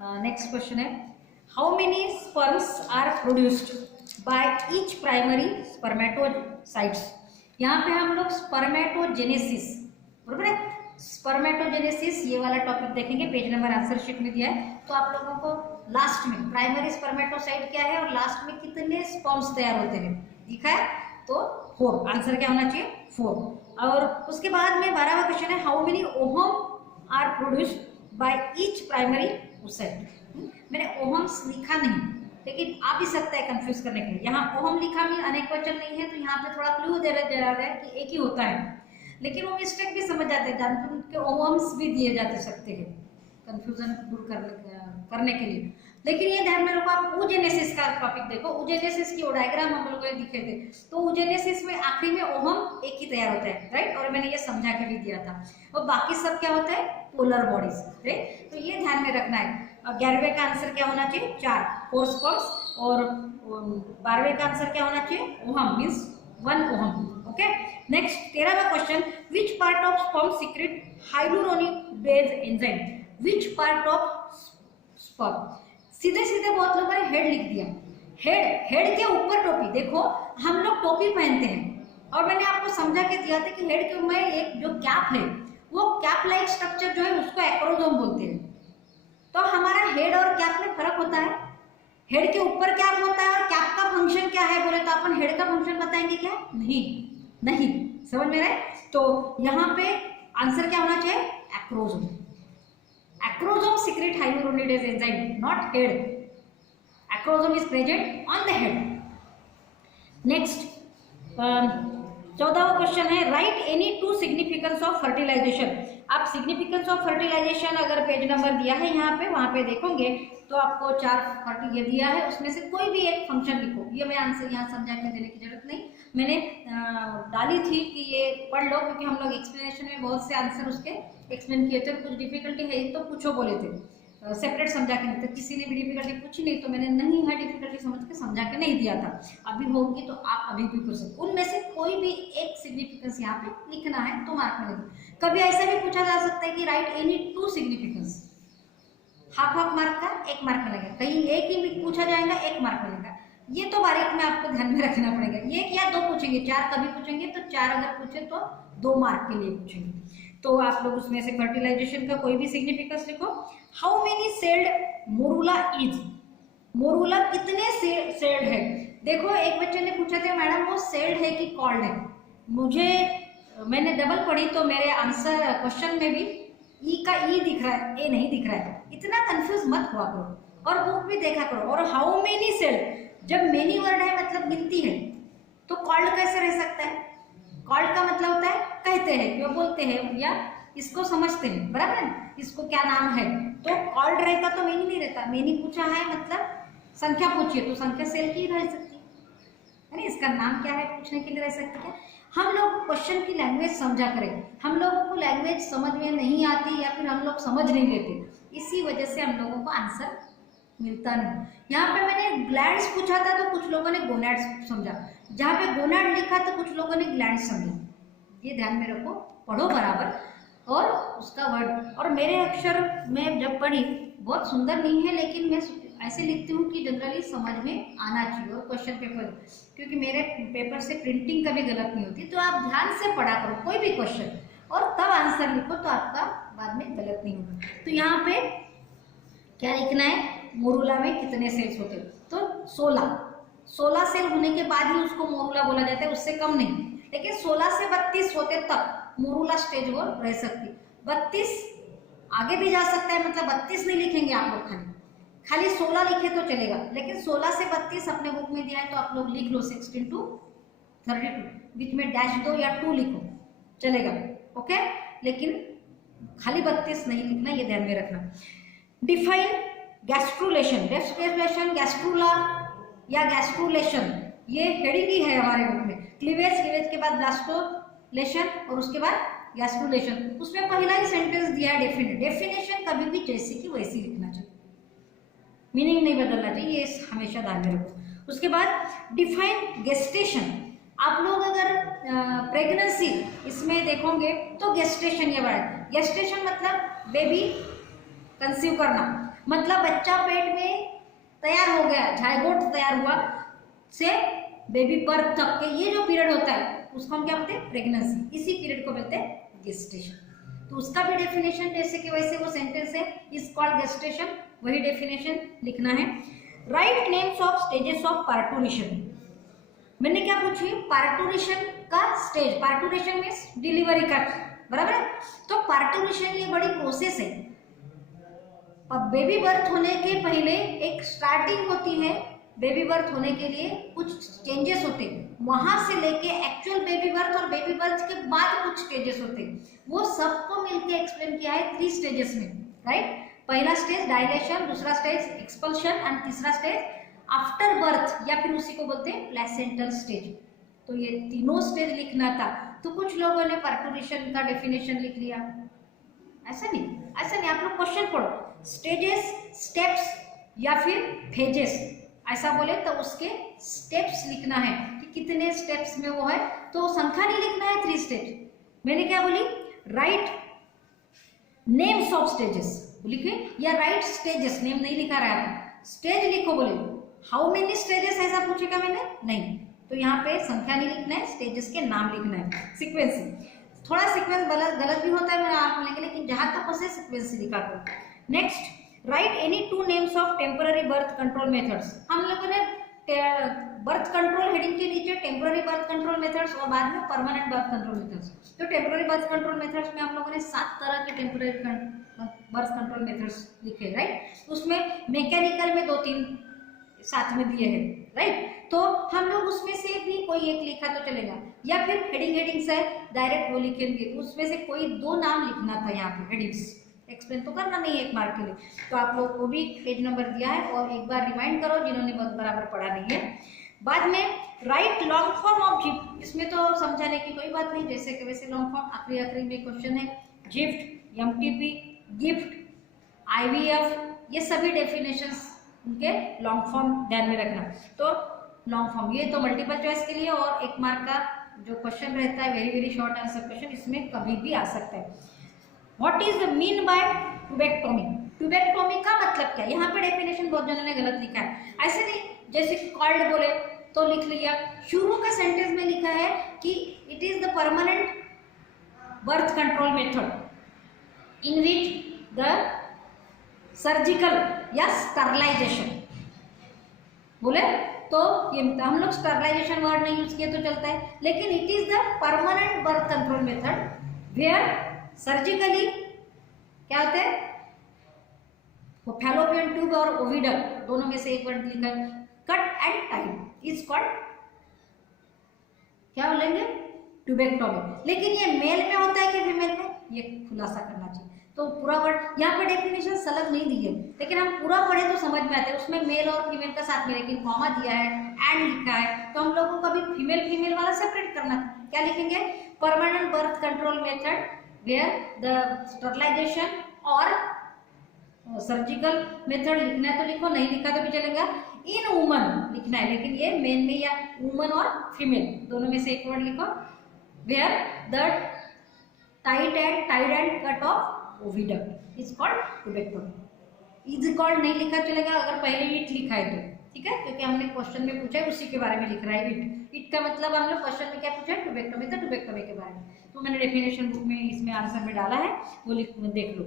Next question है, how many sperms are produced by each primary spermatocytes. यहाँ पे हम लोग स्पर्मेटोजेनेसिस, बरोबर है, स्पर्मेटोजेनेसिस ये वाला टॉपिक देखेंगे, पेज नंबर आंसर शीट में दिया है। तो आप लोगों को लास्ट में प्राइमरी स्पर्मेटोसाइट क्या है और लास्ट में कितने स्पर्म्स तैयार होते हैं दिखा है, तो 4, आंसर क्या होना चाहिए 4। और उसके बाद में 12वां क्वेश्चन है, how many ovum are produced by each primary oocyte. मैंने ओहम्स लिखा नहीं, लेकिन आ भी सकता है कंफ्यूज करने के लिए। यहाँ ओहम लिखा भी अनेक वचन नहीं है, तो यहाँ पे थोड़ा क्लू दे रहा है कि एक ही होता है, लेकिन वो मिस्टेक भी समझ जाते हैं, जानते हैं ओहम्स भी दिए जाते सकते हैं कंफ्यूजन दूर करने के लिए। लेकिन ये ध्यान में रखो, आप ऊजेनेसिस का टॉपिक देखो, ऊजेनेसिस की डायग्राम हम लोगों ने दिखे थे, तो ऊजेनेसिस में आखिरी में ओहम एक ही तैयार होता है, राइट, और मैंने ये समझा के भी दिया था। और बाकी सब क्या होता है, पोलर बॉडीज, राइट, तो ये ध्यान में रखना है। 11वें का आंसर क्या होना चाहिए 4 स्पर्म्स, और 12वें का आंसर क्या होना चाहिए ohm, means 1 ohm. Okay, next 13वां question, which part of sperm secrete hyaluronidase enzyme. Which part of sperm, सीधे सीधे बहुत लोगों ने हेड लिख दिया, हेड के ऊपर टोपी। देखो हम लोग टोपी पहनते हैं, और मैंने आपको समझा के दिया था कि हेड के ऊपर एक जो कैप है, वो कैप लाइक स्ट्रक्चर जो है उसको एक्रोजोम बोलते हैं। तो हमारा हेड और कैप में फर्क होता है, हेड के ऊपर कैप होता है और कैप का फंक्शन क्या है बोले तो अपन हेड का फंक्शन बताएंगे क्या, नहीं समझ में रहा है। तो यहाँ पे आंसर क्या होना चाहिए acrosome. Acrosome secrete hyaluronidase enzyme, not head. Acrosome is present on the head. Next, 14वां क्वेश्चन है, write any 2 significance of fertilization. आप सिग्निफिकेंस ऑफ फर्टिलाइजेशन अगर पेज नंबर दिया है यहाँ पे, वहां पे देखोगे तो आपको 4 ये दिया है, उसमें से कोई भी एक फंक्शन लिखो। ये मैं आंसर यहाँ समझा के देने की जरूरत नहीं, मैंने डाली थी कि ये पढ़ लो, क्योंकि हम लोग एक्सप्लेनेशन में बहुत से आंसर उसके एक्सप्लेन किए थे। कुछ डिफिकल्टी है तो पूछो बोले थे, सेपरेट समझा के नहीं, तो किसी ने भी डिफिकल्टी पूछी नहीं, तो मैंने नहीं है डिफिकल्टी समझ के समझा के नहीं दिया था। अभी होगी तो आप अभी भी पूछ सकते, उनमें से कोई भी एक सिग्निफिकेंस यहाँ पे लिखना है तो मार्क मिलेगा। कभी ऐसा भी पूछा जा सकता है कि right any 2 significance, half mark का 1 मार्क मिलेगा, कहीं एक ही पूछा जाएगा 1 मार्क मिलेगा। ये तो बारीक में आपको ध्यान में रखना पड़ेगा, 1 या 2 पूछेंगे, 4 कभी पूछेंगे, तो 4 अगर पूछे तो 2 मार्क के लिए पूछेंगे। तो आप लोग उसमें से फर्टिलाइजेशन का कोई भी सिग्निफिकेंस लिखो। How many sailed morula is, morula कितने सेल्ड है। देखो एक बच्चे ने पूछा था मैडम वो सेल्ड है कि कॉल्ड है, मैंने डबल पढ़ी तो मेरे आंसर क्वेश्चन में भी ई का ई दिख रहा है, ए नहीं दिख रहा है। इतना कंफ्यूज मत हुआ करो और बुक भी देखा करो। और हाउ मेनी सेल्ड, जब मेनी वर्ड है मतलब गिनती है, तो कॉल्ड कैसे रह सकता है, कॉल्ड का मतलब होता है कहते हैं, क्यों बोलते हैं या इसको समझते हैं, बराबर है, इसको क्या नाम है। तो कॉल्ड रहता तो मेनी नहीं रहता, मेनी पूछा है मतलब संख्या पूछिए तो संख्या सेल की रह सकती है, इसका नाम क्या है पूछने के लिए रह सकती है। हम लोग क्वेश्चन की लैंग्वेज समझा करें, हम लोगों को लैंग्वेज समझ में नहीं आती या फिर हम लोग समझ नहीं लेते, इसी वजह से हम लोगों को आंसर मिलता नहीं। यहाँ पे मैंने ग्लैंड्स पूछा था तो कुछ लोगों ने गोनैड्स समझा, जहाँ पे गोनैड लिखा तो कुछ लोगों ने ग्लैंड समझा। ये ध्यान में रखो, पढ़ो बराबर और उसका वर्ड। और मेरे अक्षर में जब पढ़ी बहुत सुंदर नहीं है, लेकिन मैं ऐसे लिखती हूँ कि जनरली समझ में आना चाहिए। और क्वेश्चन पेपर, क्योंकि मेरे पेपर से प्रिंटिंग कभी गलत नहीं होती, तो आप ध्यान से पढ़ा करो कोई भी क्वेश्चन और तब आंसर लिखो, तो आपका बाद में गलत नहीं होगा। तो यहाँ पे क्या लिखना है, मोरूला में कितने सेल्स होते हैं, तो 16 सेल होने के बाद ही उसको मोरूला बोला जाता है, उससे कम नहीं। लेकिन 16 से 32 होते तब मोरूला स्टेज वो रह सकती। 32 आगे भी जा सकता है, मतलब 32 नहीं लिखेंगे आप लोग, खाली 16 लिखे तो चलेगा। लेकिन 16 से 32 अपने बुक में दिया है तो आप लोग लिख लो 16 to 32, बीच में डैश दो या 2 लिखो चलेगा, ओके। लेकिन खाली 32 नहीं लिखना, ये ध्यान में रखना। डिफाइन गैस्ट्रुलेशन, गैस्ट्रुला या गैस्ट्रुलेशन, ये हेडिंग ही है हमारे बुक में। क्लीवेज के बाद ब्लास्टोलेशन और उसके बाद गैस्ट्रुलेशन। उसमें पहला ही सेंटेंस दिया है डेफिनेशन कभी भी जैसे कि वैसी लिखना चाहिए, मीनिंग नहीं बदलना चाहिए, ये हमेशा ध्यान में रखो। उसके बाद डिफाइन गेस्टेशन, आप लोग अगर प्रेगनेंसी इसमें देखोगे तो गेस्टेशन ये वर्ड, गेस्टेशन मतलब बेबी कंसीव करना, मतलब बच्चा पेट में तैयार हो गया, जायगोट तैयार हुआ से बेबी बर्थ तक के ये जो पीरियड होता है उसको हम क्या बोलते हैं, प्रेगनेंसी। इसी पीरियड को बोलते हैं गेस्टेशन। तो उसका भी डेफिनेशन जैसे कि वैसे वो सेंटेंस है, इज कॉल्ड गेस्टेशन, वही डेफिनेशन लिखना है। Write names of stages of parturition. मैंने क्या पूछी, पार्टूरेशन का स्टेज, पार्टूरेशन मीन्स डिलीवरी का, बराबर है। तो पार्टूरेशन ये बड़ी प्रोसेस है। अब बेबी बर्थ होने के पहले एक स्टार्टिंग होती है, बेबी बर्थ होने के लिए कुछ चेंजेस होते हैं, वहां से लेके एक्चुअल बेबी बर्थ और बेबी बर्थ के बाद कुछ स्टेजेस होते हैं, वो सबको मिलके एक्सप्लेन किया है 3 स्टेजेस में, राइट। पहला स्टेज डायलेशन, दूसरा स्टेज एक्सपल्शन एंड तीसरा स्टेज आफ्टर बर्थ या फिर उसी को बोलते हैं प्लेसेंटल स्टेज। तो ये तीनों स्टेज लिखना था। तो कुछ लोगों ने पार्टूरेशन का डेफिनेशन लिख लिया, ऐसा नहीं, आप लोग क्वेश्चन पढ़ो, स्टेजेस, स्टेप्स या फिर फेजेस ऐसा बोले तो उसके स्टेप्स लिखना है कि कितने स्टेप्स में वो है, तो संख्या नहीं लिखना है 3 स्टेप्स। मैंने क्या बोली, राइट नेम्स ऑफ स्टेजेस लिखे या राइट स्टेजेस, नेम नहीं लिखा रहा था, स्टेज लिखो। बोले हाउ मेनी स्टेजेस ऐसा पूछेगा मैंने, नहीं, तो यहाँ पे संख्या नहीं लिखना है, स्टेजेस के नाम लिखना है, सीक्वेंस। थोड़ा सीक्वेंस गलत भी होता है मेरा आप बोलेंगे, लेकिन जहां तक उसे सीक्वेंस लिखा करो। Next, right any 2 names of temporary birth control methods. हम लोगों ने बर्थ कंट्रोल हेडिंग के नीचे टेम्पररी बर्थ कंट्रोल मेथड्स और बाद में परमानेंट बर्थ कंट्रोल मेथड्स। तो टेम्पररी बर्थ कंट्रोल मेथड्स में हम लोगों ने 7 तरह के टेम्पररी बर्थ कंट्रोल मेथड्स लिखे, राइट। उसमें मैकेनिकल में 2-3 साथ में दिए हैं, राइट। तो हम लोग उसमें से भी कोई एक लिखा तो चलेगा, या फिर हेडिंग से डायरेक्ट वो लिखेंगे, उसमें से कोई 2 नाम लिखना था यहाँ पे, हेडिंग्स एक्सप्लेन तो करना नहीं है 1 मार्क के लिए। तो आप लोग को भी पेज नंबर दिया है और एक बार रिमाइंड करो जिन्होंने बहुत बराबर पढ़ा नहीं है। बाद में right long form of gift, इसमें तो समझाने की कोई बात नहीं, जैसे कि वैसे लॉन्ग फॉर्म आखिरी में क्वेश्चन है। गिफ्ट, एमटीपी, गिफ्ट, आईवीएफ, ये सभी डेफिनेशंस उनके लॉन्ग फॉर्म ध्यान में रखना। तो लॉन्ग फॉर्म ये तो मल्टीपल चॉइस के लिए और 1 मार्क का जो क्वेश्चन रहता है, वेरी शॉर्ट आंसर क्वेश्चन, इसमें कभी भी आ सकता है। What is the mean by tubectomy? Tubectomy का मतलब क्या है? यहाँ पे डेफिनेशन बहुत जनों ने गलत लिखा है, ऐसे नहीं, जैसे कॉल्ड बोले तो लिख लिया, शुरू का सेंटेंस में लिखा है कि it is the permanent birth control method in which the surgical या स्टरलाइजेशन बोले तो ये हम लोग स्टरलाइजेशन वर्ड नहीं यूज किए तो चलता है, लेकिन it is the permanent birth control method where surgically क्या होता है, वो फैलोपियन ट्यूब और ओविडल दोनों में से एक वर्ड लिखा है, cut and tied is called क्या बोलेंगे, ट्यूबेक्टोमी। लेकिन ये मेल में होता है कि फीमेल में, ये खुलासा करना चाहिए। तो पूरा वर्ड यहाँ पे डेफिनेशन अलग नहीं दी है, लेकिन हम पूरा पढ़े तो समझ में आता है, उसमें मेल और फीमेल का साथ में, लेकिन कॉमा दिया है, एंड लिखा है, तो हम लोगों को अभी फीमेल वाला सेपरेट करना, क्या लिखेंगे, permanent birth control method where the sterilization और सर्जिकल मेथड लिखना है तो लिखो, नहीं लिखा तो भी चलेगा। इन वुमन लिखना है, लेकिन ये मेन में या वुमन और फीमेल दोनों में से एक वर्ड लिखो, where the tight and cut off oviduct is called tubectomy. Is called नहीं लिखा चलेगा अगर पहले इट लिखा है तो, ठीक है, क्योंकि हमने क्वेश्चन में पूछा है उसी के बारे में लिख रहा है इट का मतलब हम लोग क्वेश्चन में क्या पूछा है, ट्यूबेक्टोमी, तो ट्यूबेक्टोमी के बारे में, तो मैंने डेफिनेशन बुक में इसमें आंसर में डाला है, वो देख लो।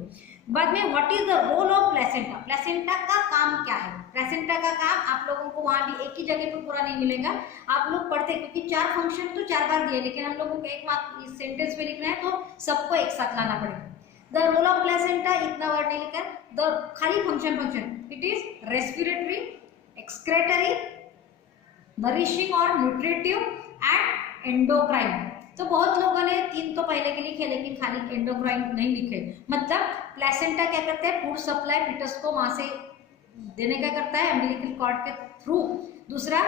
बाद में what is the role of placenta, placenta का काम क्या है। प्लेसेंटा का काम आप लोगों को वहां भी एक ही जगह पर पूरा नहीं मिलेगा, आप लोग पढ़ते, क्योंकि 4 फंक्शन तो 4 बार दिए, लेकिन हम लोगों को 1 मार्क इस सेंटेंस में लिखना है तो सबको एक साथ लाना पड़ेगा। द रोल ऑफ प्लेसेंटा इतना वर्ड नहीं लिखा, द खाली function it is respiratory, excretory, nourishing और न्यूट्रिटिव एंड एंडोक्राइन। तो बहुत लोगों ने 3 तो पहले के लिखे, लेकिन खाली एंडोक्राइन नहीं लिखे। मतलब प्लेसेंटा क्या करता है, फूड सप्लाई फिटस को वहां से देने का करता है अम्बिलिकल कॉर्ड के थ्रू। दूसरा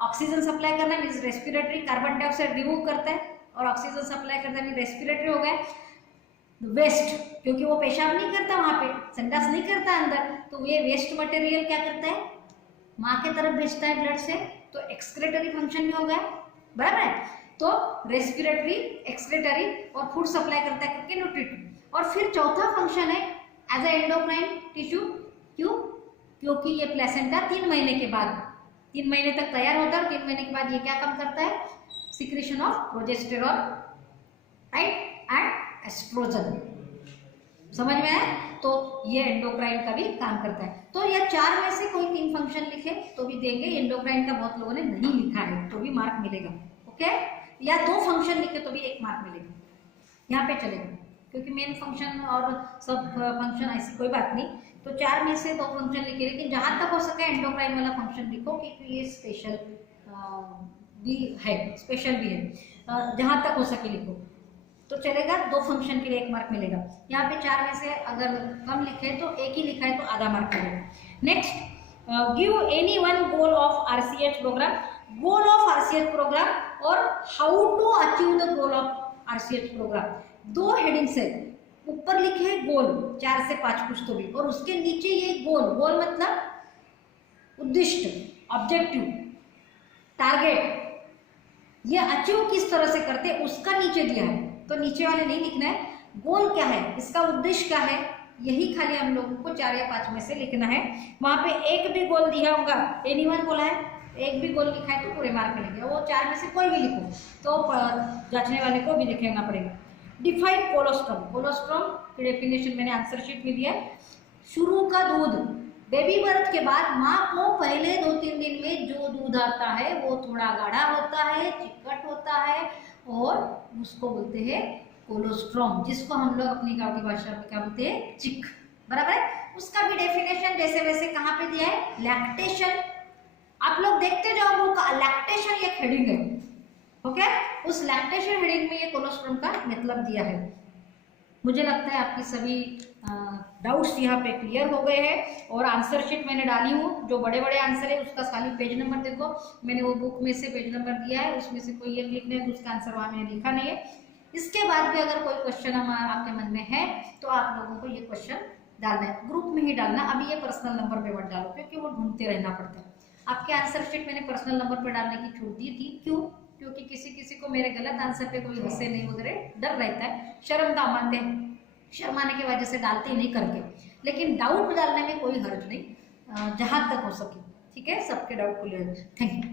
ऑक्सीजन सप्लाई करना means respiratory, carbon dioxide remove करता है और ऑक्सीजन सप्लाई करता है मीन रेस्पिरेटरी हो गया। वेस्ट, क्योंकि वो पेशाब नहीं करता वहां पे, संडास नहीं करता अंदर, तो ये वेस्ट मटेरियल क्या करता है, माँ के तरफ भेजता है ब्लड से, तो एक्सक्रेटरी फंक्शन भी हो गया, बराबर है। तो रेस्पिरेटरी, एक्सक्रेटरी और फूड सप्लाई करता है करके न्यूट्रिटिव। और फिर चौथा फंक्शन है एज ए एंडोक्राइन टिश्यू क्योंकि ये प्लेसेंटा 3 महीने के बाद, 3 महीने तक तैयार होता है और 3 महीने के बाद ये क्या काम करता है, secretion of progesterone right and estrogen. समझ में आया? तो ये एंडोक्राइन का भी काम करता है। तो ये 4 में से कोई 3 फंक्शन लिखे तो भी देंगे। एंडोक्राइन का बहुत लोगों ने नहीं लिखा है तो भी मार्क मिलेगा, ओके। या 2 फंक्शन लिखे तो भी 1 मार्क मिलेगा, यहाँ पे चलेगा, क्योंकि मेन फंक्शन और सब फंक्शन ऐसी कोई बात नहीं। तो 4 में से 2 फंक्शन लिखे, लेकिन जहाँ तक हो सके एंडोक्राइन वाला फंक्शन लिखो, क्योंकि ये स्पेशल भी है, स्पेशल भी है, जहाँ तक हो सके लिखो तो चलेगा। 2 फंक्शन के लिए 1 मार्क मिलेगा। यहाँ पे 4 में से अगर कम लिखे तो 1 ही लिखा है तो आधा मार्क मिलेगा। Next, give any one goal of RCH programme, goal of RCH programme और how to achieve the goal of RCH programme. 2 heading से ऊपर लिखे है गोल, 4 से 5 कुछ तो भी, और उसके नीचे ये गोल, गोल मतलब उद्दिष्ट, ऑब्जेक्टिव, टारगेट, ये अचीव किस तरह से करते उसका नीचे दिया है। तो नीचे वाले नहीं लिखना है, गोल क्या है, इसका उद्देश्य क्या है, यही खाली हम लोगों को 4 या 5 में से लिखना है। वहां पे एक भी गोल दिया होगा, एनीवन बोला है, एक भी गोल लिखा है तो पूरे मार्क मिलेंगे। वो 4 में से कोई भी लिखो तो जांचने वाले को भी लिखना पड़ेगा। डिफाइन कोलोस्ट्रम, कोलोस्ट्रम की डेफिनेशन मैंने आंसर शीट में दिया है। शुरू का दूध, बेबी बर्थ के बाद माँ को पहले 2-3 दिन में जो दूध आता है वो थोड़ा गाढ़ा होता है, चिकट होता है, और उसको बोलते हैं कोलोस्ट्रम, जिसको हम लोग अपनी गाँव की भाषा में क्या बोलते हैं, चिक, बराबर है। उसका भी डेफिनेशन जैसे वैसे कहाँ पे दिया है, लैक्टेशन। आप लोग देखते जाओ वो लैक्टेशन एक हेडिंग है, ओके। उस लैक्टेशन हेडिंग में ये कोलोस्ट्रम का मतलब दिया है। मुझे लगता है आपकी सभी डाउट्स यहाँ पे क्लियर हो गए हैं। और आंसर शीट मैंने डाली हूँ, जो बड़े बड़े आंसर है उसका खाली पेज नंबर देखो, मैंने वो बुक में से पेज नंबर दिया है, उसमें से कोई एक लिखना है तो उसका आंसर वहाँ मैंने लिखा नहीं है। इसके बाद भी अगर कोई क्वेश्चन आपके मन में है तो आप लोगों को ये क्वेश्चन डालना है, ग्रुप में ही डालना। अभी ये पर्सनल नंबर पे मत डालो, क्योंकि वो ढूंढते रहना पड़ता है। आपके आंसर शीट मैंने पर्सनल नंबर पर डालने की छूट दी थी, क्यों? क्योंकि किसी को मेरे गलत आंसर पे कोई हंसे नहीं वगैरह, डर रहता है, शर्म का मानते हैं, शर्माने की वजह से डालते ही नहीं करके। लेकिन डाउट डालने में कोई हर्ज नहीं, जहाँ तक हो सके, ठीक है। सबके डाउट क्लियर। Thank you.